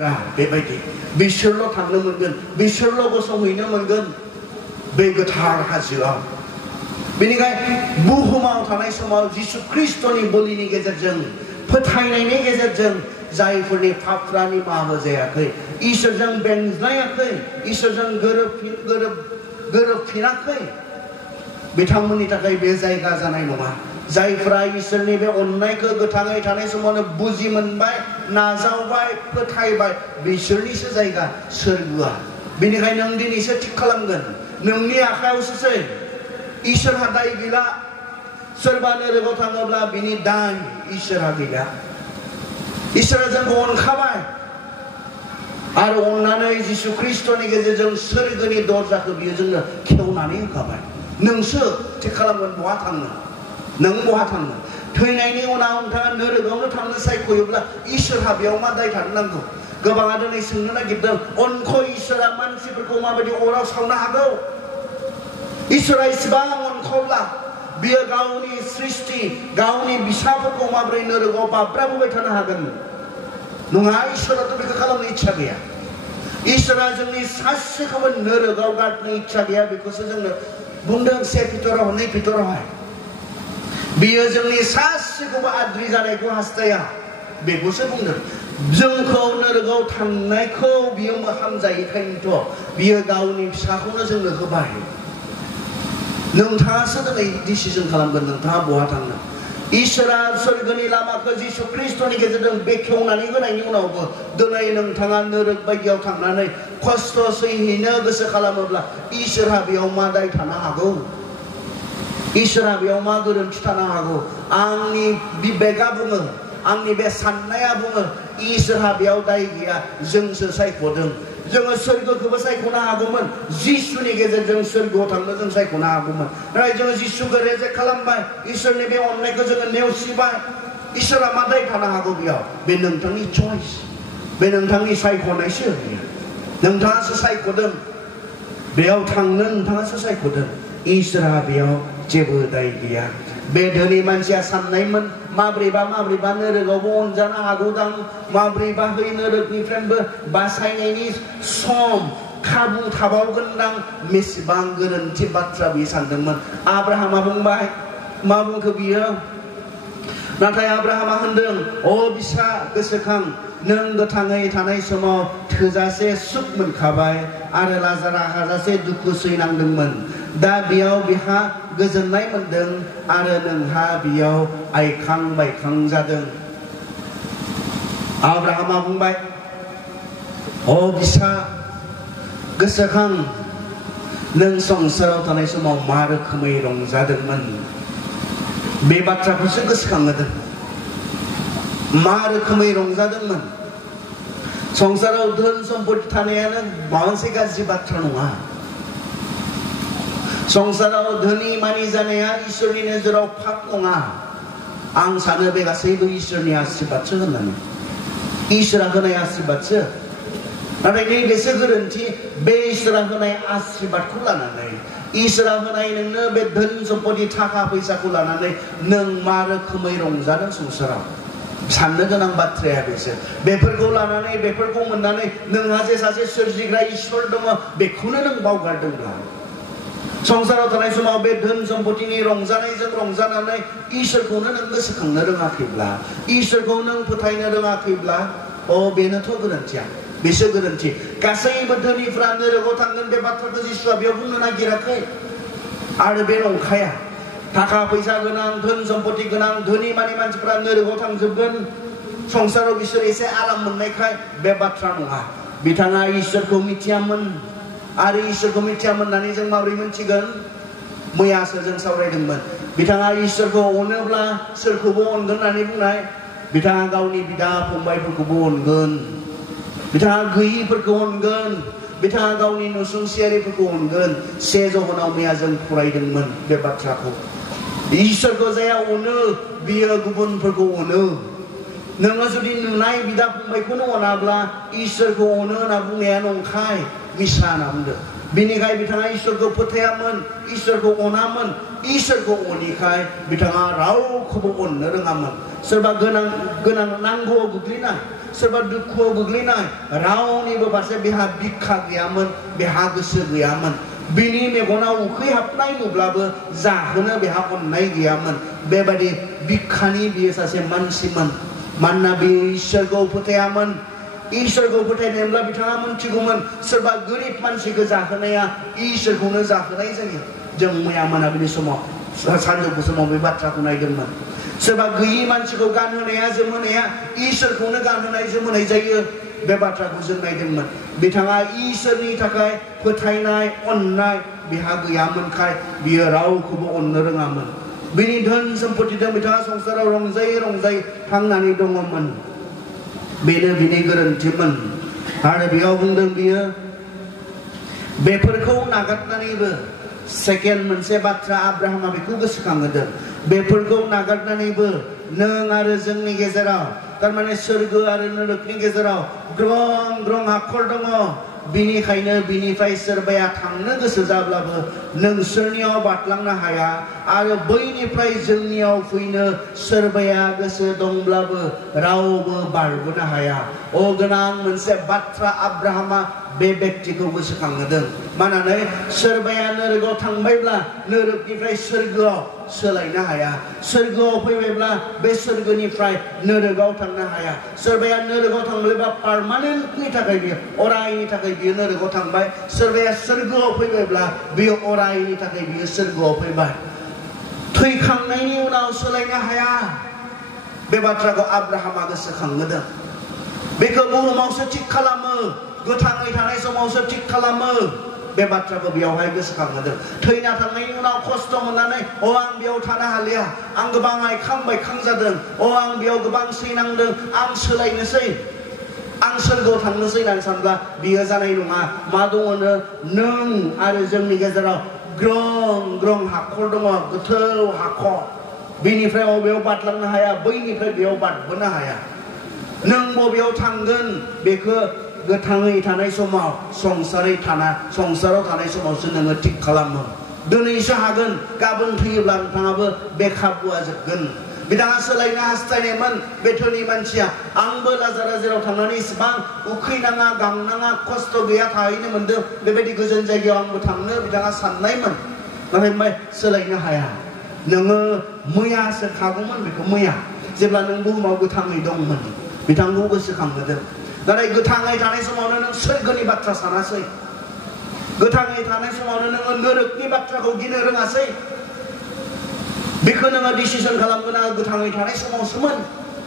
बेबायदि बिसोरल' थांनो मोनगोन, बिसोरल' गसंहैनो मोनगोन बे गोथार हाजोआव। बेनिखायनो बुहुमाव थानाय समाव जिसु ख्रिस्ट'नि बोलिनि गेजेरजों, फोथायनायनि गेजेरजों जायफोरनि पापफ्रा निमाहा जायाखै, इसोरजों बेंज्लायाखै, इसोरजों गोरोबफिनाखै, बिथांमोननि थाखाय बे जायगा जानाय नङा। जायफ्रा इसोरनि बे अननायखौ गोथाङै थानाय समावनो बुजि मोनबाय, नाजावबाय, फोथायबाय, बिसोरनिसो जायगा सोरगोआ। बेनिखायनो नों दिनैसो थिग खालामगोन, नोंनि आखायावसोसै। इसोरहा दाय गैला। सोरबा नोरगआव थाङोब्ला बिनि दाय इसोरहा गैला। इसोरा जोंखौ अनखाबाय आरो अननानै जिसु ख्रिस्ट'नि गेजेरजों सोरगोनि दरजाखौ बियो जोंनो खेवनानै होखाबाय। नोंसो थिग खालामगोन बहा थांनो, नों बहा थांनो। थैनायनि उनाव नोंथाङा नोरगआवनो थांनो सायख'योब्ला इसोरहा बेयाव मा दाय थानो नांगौ? गोबाङा दिनै सोंनो नागिरदों, अनख' इसोरा मानसिफोरखौ माबायदि अराव सावनो हागौ? इसोरा इसिबां अनख'ब्ला बियो गावनि सृष्टि, गावनि फिसाफोरखौ माबोरै नोरगआव बाब्राबोबाय थानो हागोन? नङा, इसोराथ' बेखौ खालामनो इच्छा गैया। इसोरा जोंनि सासेखौबो नोरगआव गारनो इच्छा गैया। बेखौसो जोंनो बुंदों 1 पितराव 2 पितरावहाय। बियो जोंनि सासेखौबो आद्रि जानायखौ हास्थाया, बेखौसो बुंदों। जोंखौ नोरगआव थांनायखौ बियो हामजायैखायनोथ' बियो गावनि फिसाखौनो जोंनो होबाय। नोंथाङासो दिनै डिसिजन खालामगोन, नोंथाङा बहा थांनो। इसोरा सोरगोनि लामाखौ जिसु ख्रिस्ट'नि गेजेरजों बेखेवनानै होनायनि उनावबो दिनै नोंथाङा नोरग बायदियाव थांनानै खस्थ' सैहैनो गोसो खालामोब्ला इसोरहा बेयाव मा दाय थानो हागौ? इसोरहा बेयाव मा गोरोन्थि थानो हागौ? आंनि बिबेकआ बुङो, आंनि बे साननाया बुङो, इसोरहा बेयाव दाय गैया। जोंसो सायख'दों। जोङो सोरगोखौबो सायख'नो हागौमोन, जिसुनि गेजेरजों सोरगोआव थांनो जों सायख'नो हागौमोन। नाथाय जोङो जिसुखौ रेजेक्ट खालामबाय, इसोरनि बे अननायखौ जोङो नेवसिबाय। इसोरा मा दाय थानो हागौ बेयाव? बे नोंथांनि चइस, बे नोंथांनि सायख'नायसो। नोंथाङासो सायख'दों, बेयाव थांनो नोंथाङासो सायख'दों। इसोरा बेयाव जेबो दाय गैया। बे धोनि मानसिया साननायमोन, माब्रैबा नोरगआवबो अनजानो हागौदां, माब्रैबा बै नोरगनिफ्रायबो बासायनायनि सम खाबु थाबावगोनदां। बेसेबां गोरोन्थि बाथ्रा बियो सानदोंमोन। आब्राहामा बुंबाय, मा बुंखो बियो? नाथाय आब्राहामा होनदों, अ बिसा गोसोखां, नों गोथाङै थानाय समाव थोजासे सुख मोनखाबाय आरो लाजारा हाजासे दुखु सैनांदोंमोन। दा बेयाव बिहा गोजोननाय मोनदों आरो नोंहा बेयाव आइखां बायखां जादों। आब्राहामा बुंबाय, अ बिसा गोसोखां, नों संसाराव थानाय समाव मा रोखोमै रंजादोंमोन। बे बाथ्राखौसो गोसोखांहोदों। मा रोखोमै रंजादोंमोन। संसाराव धोन सम्पति थानायानो माबा मोनसे गाज्रि बाथ्रा नङा। संसाराव धोनि मानि जानाया इसोरनि नोजोराव पाप नङा। आं सानो बे गासैबो इसोरनि आशीर्बादसो होननानै, इसोरा होनाय आशीर्बादसो। नाथाय नैबेसो गोरोन्थि, बे इसोरा होनाय आशीर्बादखौ लानानै, इसोरा होनाय नोंनो बे धोन सम्पति थाखा फैसाखौ लानानै नों मा रोखोमै रंजादों संसाराव। साननो गोनां बाथ्राया बेसो। बेफोरखौ लानानै, बेफोरखौ मोननानै नोंहा जे सासे सोरजिग्रा इसोर दङ बेखौनो नों बावगारदोंब्ला, संसाराव थानाय समाव बे धोन सम्पतिनि रंजानायजों रंजानानै इसोरखौनो नों गोसोखांनो रोङाखैब्ला, इसोरखौ नों फोथायनो रोङाखैब्ला, अ बेनोथ' गोरोन्थिया। बेसो गोरोन्थि। गासैबो धोनिफ्रा नोरगआव थांगोन बे बाथ्राखौ जिसुआ बेयाव बुंनो नागिराखै। आरो बे नंखाया। थाखा फैसा गोनां, धोन सम्पति गोनां, धोनि मानि मानसिफ्रा नोरगआव थांजोबगोन। संसाराव बिसोर एसे आराम मोननायखाय बे बाथ्रा नङा। बिथाङा इसोरखौ मिथियामोन। आरो इसोरखौ मिथियामोन होननानै जों माबोरै मिथिगोन? मैयासो जों सावरायदोंमोन। बिथाङा इसोरखौ अनोब्ला सोरखौबो अनगोन होननानै बुंनाय। बिथाङा गावनि बिदा फंबायफोरखौबो अनगोन, बिथाङा गैयिफोरखौ अनगोन, बिथाङा गावनि नसुंसेयारिफोरखौ अनगोन। 1 ज'नाव मैया जों फरायदोंमोन बे बाथ्राखौ। इसोरखौ जाया अनो बियो गुबुनफोरखौ अनो। नोङो जुदि नुनाय बिदा फंबायखौनो अनाब्ला इसोरखौ अनो होनना बुंनाया नंखाय, मिसा होनना बुंदों। बिनिखाय बिथाङा इसोरखौ फोथायामोन, इसोरखौ अनामोन। इसोरखौ अनिखाय बिथाङा रावखौबो अननो रोङामोन। सोरबा गोनां नांगौआव गोग्लैनाय, सोरबा दुखुआव गोग्लैनाय रावनिबो फारसे बेहा बिखा गैयामोन बेहा गोसो गैयामोन बिनि मेगनाव उखै हाबनाय नुब्लाबो जाहोनो बेहा अननाय गैयामोन बेबायदि बिखानि बियो सासे मानसिमोन मानोना बियो इसोरखौ फोथायामोन इसोरखौ फोथायनायब्ला बिथाङा मोनथिगौमोन सोरबा गोरिब मानसिखौ जाहोनाया इसोरखौनो जाहोनाय जायो जों मैया मोनाबिलि समाव सानजौफु समाव बे बाथ्राखौ नायदोंमोन सोरबा गैयि मानसिखौ गानहोनाया जोमहोनाया इसोरखौनो गानहोनाय जोमहोनाय जायो बे बाथ्राखौ जों नायदोंमोन बिथाङा इसोरनि थाखाय फोथायनाय अननाय बिहा गैयामोनखाय बियो रावखौबो अननो रोङामोन बिनि धोन सम्पतिजों बिथाङा संसाराव रंजायै रंजायै थांनानै दङमोन बेनो बिनि गोरोन्थिमोन आरो बेयाव बुंदों बियो बेफोरखौ नागारनानैबो सेकेन्ड मोनसे बाथ्रा आब्राहामा बेखौ गोसोखांहोदों बेफोरखौ नागारनानैबो नों आरो जोंनि गेजेराव थारमाने सोरगो आरो नरकनि गेजेराव ग्रं ग्रं हाखर दङ बिनिखायनो बिनिफ्राय सोरबाया थांनो गोसो जाब्लाबो नोंसोरनियाव बारलांनो हाया आरो बैनिफ्राय जोंनियाव फैनो सोरबाया गोसो दंब्लाबो रावबो बारबोनो हाया अ गोनां मोनसे बाथ्रा आब्राहामा बे व्यक्तिखौ गोसोखांहोदों मानोना सोरबाया नरकआव थांबायब्ला नरकनिफ्राय सोरगोआव सोलायनो हाया सोरगोआव फैबायब्ला बे सोरगोनिफ्राय नरकआव थांनो हाया सोरबाया नरकआव थांबायब्ला पार्मानेन्टनि थाखाय बियो अरायनि थाखाय बियो नरकआव थांबाय सोरबाया सोरगोआव फैबायब्ला बियो अरायनि थाखाय बियो सोरगोआव फैबाय थैखांनायनि उनाव सोलायनो हाया बे बाथ्राखौ आब्राहामा गोसोखांहोदों बेखौ बुहुमावसो थिग खालामो गोथाङै थानाय समावसो थिग खालामो बे बाथ्राखौ बेयावहाय गोसोखांहोदों थैना थांनायनि उनाव खस्थ' मोननानै अ आं बेयाव थानो हालिया आं गोबां आइखां बायखां जादों अ आं बेयाव गोबां सैनांदों आं सोलायनोसै आं सोरगोआव थांनोसै होननानै सानब्ला बियो जानाय नङा मा दङनो नों आरो जोंनि गेजेराव ग्रं ग्रं हाखर दङ गोथौ हाखर बेनिफ्राय बबेयाव बारलांनो हाया बैनिफ्राय बेयाव बारबोनो हाया नों बबेयाव थांगोन बेखौ गोथाङै थानाय समाव संसाराव थानाय समावसो नोङो थिग खालामो दिनैसो हागोन गाबोन थैयोब्ला नोंथाङाबो बे खाबुआ जोबगोन बिथाङा सोलायनो हास्थायनायमोन बे धोनि मानसिया आंबो लाजारा जेराव थांनानै इसेबां उखैनाङा गांनाङा खस्थ' गैया थाहैनो मोन्दों बेबायदि गोजान जायगायाव आंबो थांनो बिथाङा साननायमोन नाथाय सोलायनो हाया नोङो मैयासो खागौमोन बेखौ मैया जेब्ला नों बुहुमाव गोथाङै दंमोन बिथांखौ गोसोखांहोदों नाथाय गोथाङै थानाय समावनो नों सोरगोनि बाथ्रा सानासै गोथाङै थानाय समावनो नोङो नरकनि बाथ्राखौ गिनो रोङासै बेखौ नोङो डिसिसन खालामगोना गोथाङै थानाय समावसोमोन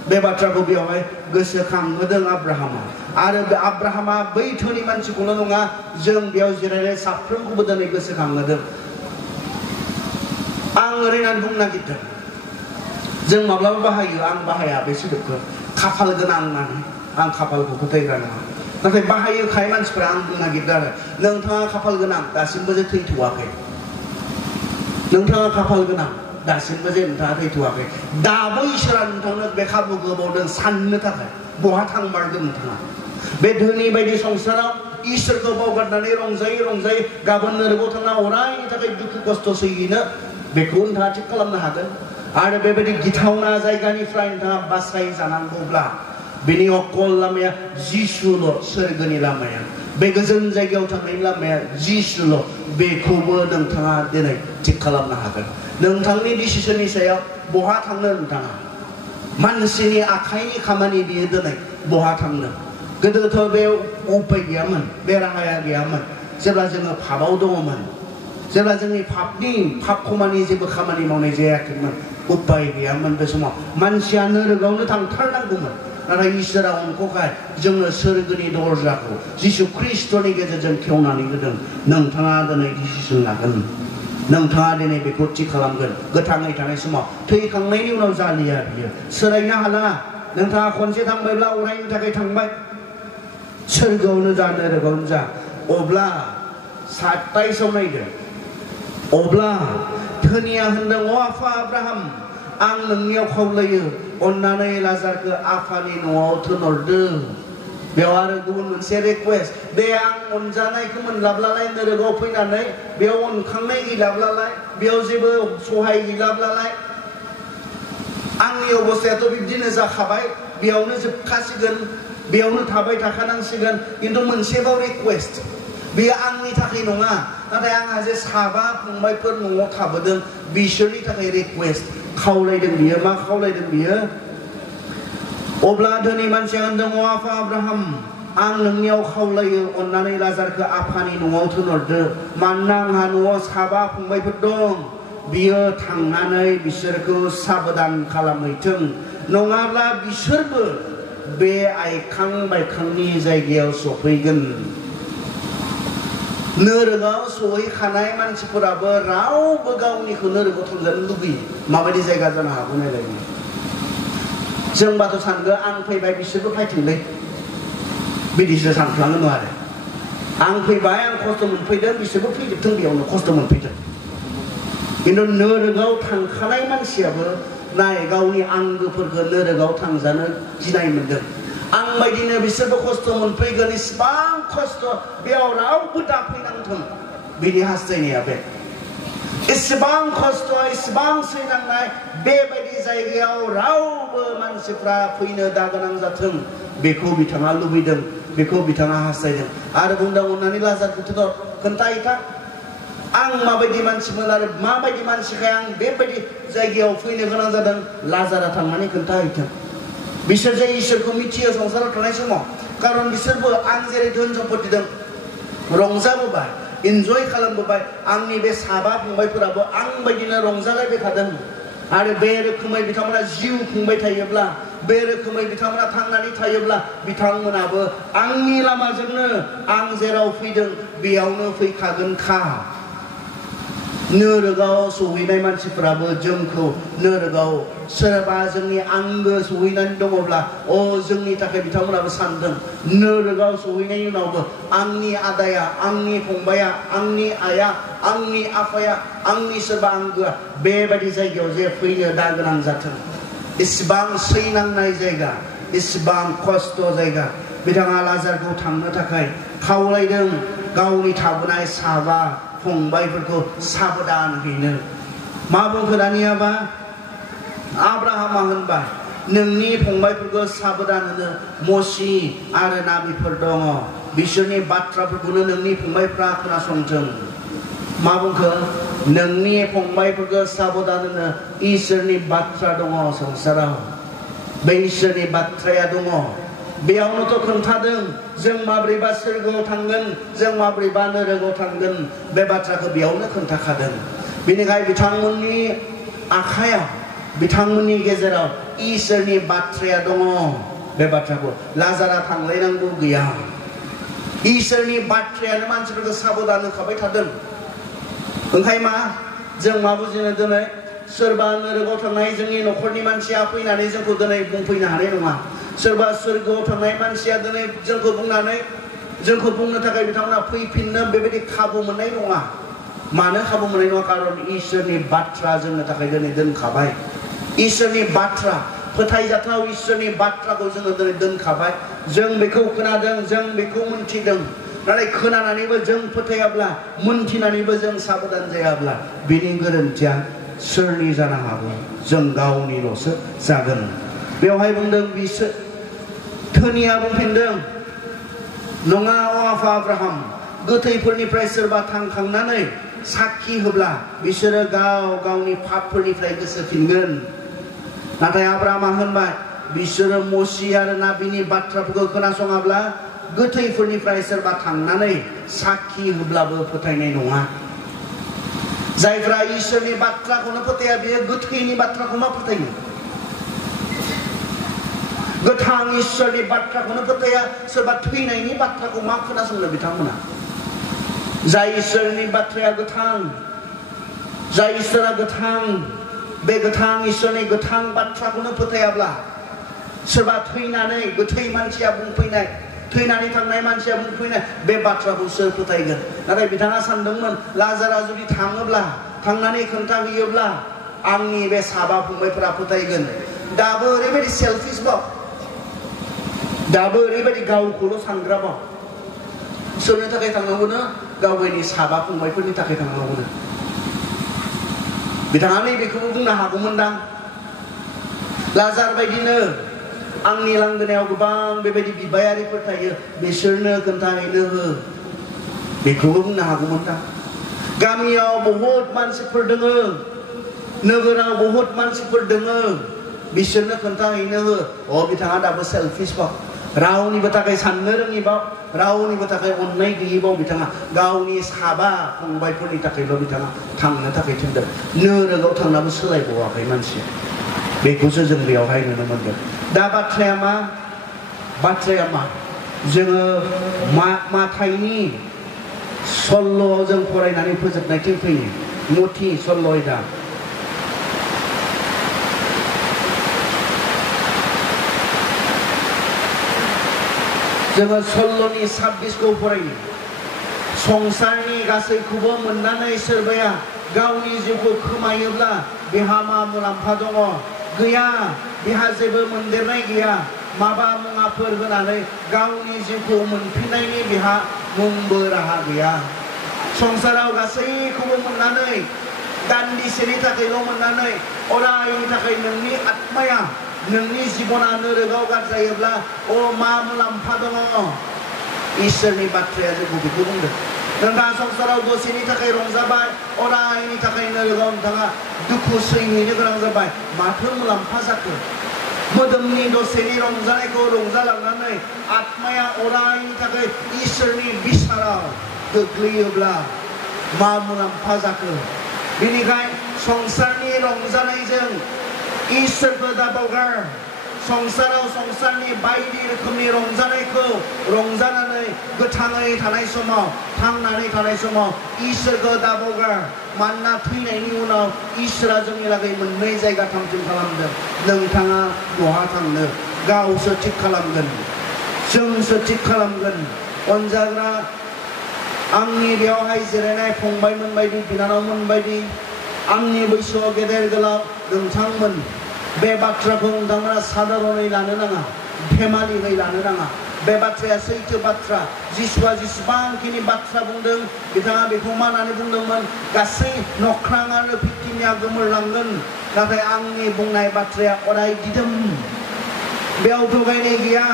बे बाथ्राखौ बेयावहाय गोसोखांहोदों आब्राहामा आरो बे आब्राहामा बै धोनि मानसिखौल' नङा जों बेयाव जिरायनाय साफ्रोमखौबो दिनै गोसोखांहोदों आं ओरैनो बुंनो नागिरदों जों माब्लाबा बाहायो आं बाहाया बे सोदोबखौ खाफाल गोनां होननानै आं खाफालखौ फोथायग्रा नङा नाथाय बाहायोखाय मानसिफ्रा आं बुंनो नागिरदों आरो नोंथाङा खाफाल गोनां दासिमबो जे थैथ'वाखै नोंथाङा खाफाल गोनां दासिमबो जे नोंथाङा थैथ'वाखै दाबो इसोरा नोंथांनो बे खाबु होबावदों साननो थाखाय बहा थांमारगोन नोंथाङा बे धोनि बायदि संसाराव इसोरखौ बावगारनानै रंजायै गाबोन नरकआव थांना अरायनि थाखाय दुखु खस्थ' सैहैनो बेखौ नोंथाङा थिग खालामनो हागोन आरो बेबायदि गिथावना जायगानिफ्राय नोंथाङा बासायजानांगौब्ला बेनि अकल लामाया जिसुल' सोरगोनि लामाया बे गोजोन जायगायाव थांनायनि लामाया जिसुल' बेखौबो नोंथाङा दिनै थिग खालामनो हागोन नोंथांनि डिसिसननि सायाव बहा थांनो नोंथाङा मानसिनि आखाइनि खामानि बियो दिनै बहा थांनो गोदोथ' बे उपाय गैयामोन बे राहाया गैयामोन जेब्ला जोङो पापआव दङमोन जेब्ला जोंनि पाप खामानि जेबो खामानि मावनाय जायाखैमोन उपाय गैयामोन बे समाव मानसिया नरकआवनो थांथारनांगौमोन नाथाय इसोरा अनख'खाय जोंनो सोरगोनि दरजाखौ जिसु ख्रिस्ट'नि गेजेरजों खेवनानै होदों नोंथाङा दिनै डिसिसन लागोन नोंथाङा दिनै बेखौ थि खालामगोन गोथाङै थानाय समाव थैखांनायनि उनाव जालिया बियो सोलायनो हाला नोंथाङा खनसे थांबायब्ला अरायनि थाखाय थांबाय सोरगोआवनो जा नरकआवनो जा अब्ला 27 नायदो अब्ला धोनिया होनदों अ आफा आब्राहाम आं नोंनियाव खावलायो अन्नानै लाजारखौ आफानि न'आव थिनहरदो बेयाव आरो गुबुन मोनसे रिक्वेस्ट दे आं अनजानायखौ मोनलाब्लालाय नरकआव फैनानै बेयाव अनखांनाय गैलाब्लालाय बेयाव जेबो सहाय गैलाब्लालाय आंनि अबस्थायाथ' बिब्दिनो जाखाबाय बेयावनो जोबखासिगोन बेयावनो थाबाय थाखानांसिगोन खिन्थु मोनसेबाव रिक्वेस्ट बेयो आंनि थाखाय नङा नाथाय आंहा जे साबा फंबायफोर न'आव थाबोदों बिसोरनि थाखाय रिक्वेस्ट खावलायदों बियो मा खावलायदों बियो अब्ला धोनि मानसिया होनदों अ आफा आब्राहाम आं नोंनियाव खावलायो अननानै लाजारखौ आफानि न'आव थिनहरदो मानोना आंहा न'आव साबा फंबायफोर दं बियो थांनानै बिसोरखौ साबधान खालामहैथों नङाब्ला बिसोरबो बे आइखां बायखांनि जायगायाव सफैगोन नोरोगाव सहैखानाय मानसिफोराबो रावबो गावनिखौ नोरोगाव थांजानो लुबैयो माबायदि जायगा जानो हागौ नायलाय जोंबाथ' सानगोन आं फैबाय बिसोरबो फैथोंलै बिदिसो सानफ्लाङो नङा आरो आं फैबाय आं खस्थ' मोनफैदों बिसोरबो फैजोबथों बेयावनो खस्थ' मोनफैदों खिन्थु नोरोगाव थांखानाय मानसियाबो नाय गावनि आंगोफोरखौ नोरोगाव थांजानो गिनाय मोनदों आं बायदिनो बिसोरबो खस्थ' मोनफैगोन इसिबां खस्थ' बेयाव रावबो दाफैनांथों बिनि हास्थायनाया बे इसिबां खस्थ' इसिबां सैनांनाय बेबायदि जायगायाव रावबो मानसिफ्रा फैनो दागोनां जाथों बेखौ बिथाङा लुबैदों बेखौ बिथाङा हास्थायदों आरो बुंदों अननानै लाजारखौ खोन्थाहैथा आं माबायदि मानसिमोन आरो माबायदि मानसिखाय आं बेबायदि जायगायाव फैनो गोनां जादों लाजारा थांनानै खोन्थाहैथों बिसोर जे इसोरखौ मिथियो संसाराव थानाय समाव खारन बिसोरबो आं जेरै धोन सम्पति दं रंजाबोबाय इन्जय खालामबोबाय आंनि बे साबा फंबायफोराबो आं बायदिनो रंजालायबाय थादों आरो बे रोखोमै बिथांमोना जिउ खुंबाय थायोब्ला बे रोखोमै बिथांमोना थांनानै थायोब्ला बिथांमोनाबो आंनि लामाजोंनो आं जेराव फैदों बेयावनो फैखागोनखा नोरोगाव सहैनाय मानसिफोराबो जोंखौ नोरोगाव सोरबा जोंनि आंगो सहैनानै दङब्ला अ जोंनि थाखाय बिथांमोनाबो सानदों नोरोगाव सहैनायनि उनावबो आंनि आदाया आंनि फंबाया आंनि आइया आंनि आफाया आंनि सोरबा आंगोआ बेबायदि जायगायाव जे फैनो दा गोनां जाथों इसिबां सैनांनाय जायगा इसिबां खस्थ' जायगा बिथाङा लाजारखौ थांनो थाखाय खावलायदों गावनि थाबोनाय साबा फंबायफोरखौ साबधान हैनो मा बुंखो दानियाबा आब्राहामा होनबाय नोंनि फंबायफोरखौ साबधान होनो मसि आरो नाबिफोर दङ बिसोरनि बाथ्राफोरखौनो नोंनि फंबायफ्रा खोनासंथों मा बुंखो नोंनि फंबायफोरखौ साबधान होनो इसोरनि बाथ्रा दङ संसाराव बे इसोरनि बाथ्राया दङ बेयावनोथ' खोन्थादों जों माब्रैबा सोरगोआव थांगोन जों माब्रैबा नोरोगाव थांगोन बे बाथ्राखौ बेयावनो खोन्थाखादों बेनिखायनो बिथांमोननि आखायाव बिथांमोननि गेजेराव इसोरनि बाथ्राया दङ बे बाथ्राखौ लाजारा थांलायनांगौ गैया इसोरनि बाथ्रायानो मानसिफोरखौ साबधान होखाबाय थादों ओंखायनो मा जों मा बुजिनो दिनै सोरबा नोरोगाव थांनाय जोंनि न'खरनि मानसिया फैनानै जोंखौ दिनै बुंफैनो हानाय नङा सोरबा सोरगोआव थांनाय मानसिया दिनै जोंखौ बुंनो थाखाय बिथांमोना फैफिननो बेबायदि खाबु मोननाय नङा मानो खाबु मोननाय नङा खारन इसोरनि बाथ्रा जोंनो थाखाय दिनै दोनखाबाय इसोरनि बाथ्रा फोथायजाथाव इसोरनि बाथ्राखौ जोङो दिनै दोनखाबाय जों बेखौ खोनादों जों बेखौ मोनथिदों नाथाय खोनानानैबो जों फोथायाब्ला मोनथिनानैबो जों साबधान जायाब्ला बिनि गोरोन्थिया सोरनि जानो हागौ जों गावनिल'सो जागोन बेवहाय बुंदों बिसोर धोनिया बुंफिनदों नङा अ आफा आब्राहाम गोथैफोरनिफ्राय सोरबा थांखांनानै साखि होब्ला बिसोरो गाव गावनि पापफोरनिफ्राय गोसोफिनगोन नाथाय आब्राहामा होनबाय बिसोरो मसि आरो नाबिनि बाथ्राफोरखौ खोनासङाब्ला गोथैफोरनिफ्राय सोरबा थांनानै साखि होब्लाबो फोथायनाय नङा जायफ्रा इसोरनि बाथ्राखौनो फोथाया बेयो गोथैनि बाथ्राखौ मा फोथायनो गोथां इसोरनि बाथ्राखौनो फोथाया सोरबा थैनायनि बाथ्राखौ मा खोनासंनो बिथांमोना जाय इसोरनि बाथ्राया गोथां जाय इसोरा गोथां बे गोथां इसोरनि गोथां बाथ्राखौनो फोथायाब्ला सोरबा थैनानै गोथै मानसिया बुंफैनाय थैनानै थांनाय मानसिया बुंफैनाय बे बाथ्राखौ सोर फोथायगोन नाथाय बिथाङा सानदोंमोन लाजारा जुदि थाङोब्ला थांनानै खोन्थाहैयोब्ला आंनि बे साबा फंबायफोरा फोथायगोन दाबो ओरैबायदि सेल्फिश बाव दाबो ओरैबायदि गावखौल' सानग्रा बाव सोरनि थाखाय थांनांगौनो गावनि साबा फंबायफोरनि थाखाय थांनांगौनो बिथाङा नैबेखौबो बुंनो हागौमोनदां लाजार बायदिनो आंनि लांगोनायाव गोबां बेबायदि बिबायारिफोर थायो बिसोरनो खोन्थाहैनो हो बेखौबो बुंनो हागौमोन दा गामियाव बहुत मानसिफोर दोङो नोगोराव बहुत मानसिफोर दोङो बिसोरनो खोन्थाहैनो हो अ बिथाङा दाबो सेल्फिश बाव रावनिबो थाखाय साननो रोङिबाव रावनिबो थाखाय अननाय गैयिबाव बिथाङा गावनि साबा फंबायफोरनि थाखायल' बिथाङा थांनो थाखाय थिनदों नोरोगाव थांनाबो सोलायबावाखै मानसिया बेखौसो जों बेयावहाय नुनो मोनगोन दा बाथ्राया मा जोङो माथाइनि सल्ल' जों फरायनानै फोजोबनायथिं फैयो मथि सल्ल' आयदा जोङो सल्ल'नि 26खौ फरायो संसारनि गासैखौबो मोननानै सोरबाया गावनि जिउखौ खोमायोब्ला बेहा मा मुलाम्फा दङ गैया बेहा जेबो मोनदेरनाय गैया माबा मुवाफोर होनानै गावनि जिउखौ मोनफिननायनि बेहा मुंबो राहा गैया संसाराव गासैखौबो मोननानै दान्दिसेनि थाखायल' मोननानै अरायनि थाखाय नोंनि आत्माया नोंनि जिबना नोरोगाव गारजायोब्ला अ मा मुलाम्फा दङ इसोरनि बाथ्राया जोंखौ बेखौ बुंदों नोंथाङा संसाराव दसेनि थाखाय रंजाबाय अरायनि थाखाय नोरोगाव नोंथाङा दुखु सैहैनो गोनां जाबाय माथो मुलाम्फा जाखो मोदोमनि दसेनि रंजानायखौ रंजालांनानै आत्माया अरायनि थाखाय इसोरनि बिसाराव गोग्लैयोब्ला मा मुलाम्फा जाखो बेनिखायनो संसारनि रंजानायजों इसोरखौ दाबावगार संसाराव संसारनि बायदि रोखोमनि रंजानायखौ रंजानानै गोथाङै थानाय समाव थांनानै थानाय समाव इसोरखौ दाबावगार मानोना थैनायनि उनाव इसोरा जोंनि लागै मोननै जायगा थामथिम खालामदों नोंथाङा बहा थांनो गावसो थिग खालामगोन जोंसो थिग खालामगोन अनजाग्रा आंनि बेयावहाय जिरायनाय फंबायमोन बायदि बिनानावमोन बायदि आंनि बैसोआव गेदेर गोलाव नोंथांमोन बे बाथ्राखौ नोंथांमोना साधारनै लानो नाङा धेमालियै लानो नाङा बे बाथ्राया सैथो बाथ्रा जिसुआ जेसेबांखिनि बाथ्रा बुंदों बिथाङा बेखौ मा होननानै बुंदोंमोन गासै नख्रां आरो पृथिबिया गोमोरलांगोन नाथाय आंनि बुंनाय बाथ्राया अराय दिदोम बेयाव थगायनाय गैया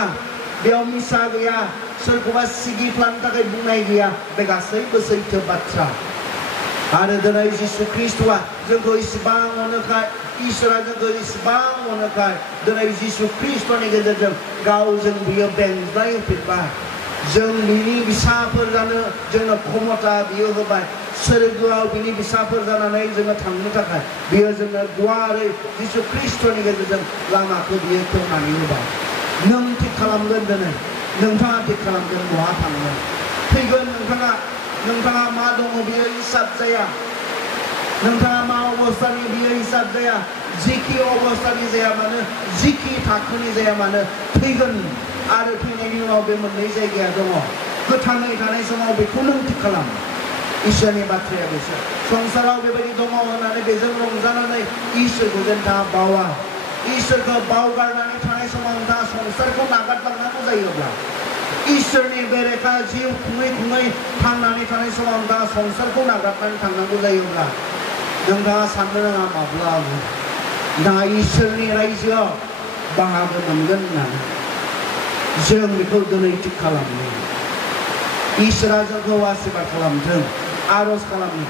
बेयाव मिसा गैया सोरखौबा सिगिफ्लानो थाखाय बुंनाय गैया बे गासैबो सैथो बाथ्रा आरो दिनै जिसु ख्रिस्ट'आ जोंखौ इसिबां अनोखाय इसोरा जोंखौ इसिबां अनोखाय दिनै जिसु ख्रिस्ट'नि गेजेरजों गावजों बियो बेंजाय होफिनबाय जों बिनि बिसाफोर जानो जोंनो क्षमता बियो होबाय सोरगोआव बिनि बिसाफोर जानानै जोङो थांनो थाखाय बियो जोंनो गुवारै जिसु ख्रिस्ट'नि गेजेरजों लामाखौ बियो खेवनानै होबाय नों थिग खालामगोन दिनै नोंथाङा थिग खालामगोन बहा थांगोन फैगोन नोंथाङा मा दङ बियो हिसाब जाया नोंथाङा मा अबस्थानि बियो हिसाब जाया जिखि अबस्थानि जाया मानो जिखि थाखोनि जाया मानो फैगोन आरो फैनायनि उनाव बे मोननै जायगाया दङ गोथाङै थानाय समाव बेखौ नों थिग खालाम इसोरनि बाथ्राया बेसोर संसाराव बेबायदि दङ होननानै बेजों रंजानानै इसोरखौ जेन नोंथाङा बावा इसोरखौ बावगारनानै थानाय समाव नोंथाङा संसारखौ नागारलांनांगौ जायोब्ला इसोरनि बेरेखा जिउ खुङै थांनानै थानाय समाव नोंथाङा संसारखौ नागारनानै थांनांगौ जायोब्ला नोंथाङा साननो नाङा माब्लाबो नोंथाङा इसोरनि रायजोआव बाहागो मोनगोन होननानै जों बेखौ दिनै थिग खालामनो इसोरा जोंखौ आशीर्बाद खालामथों आरज खालामो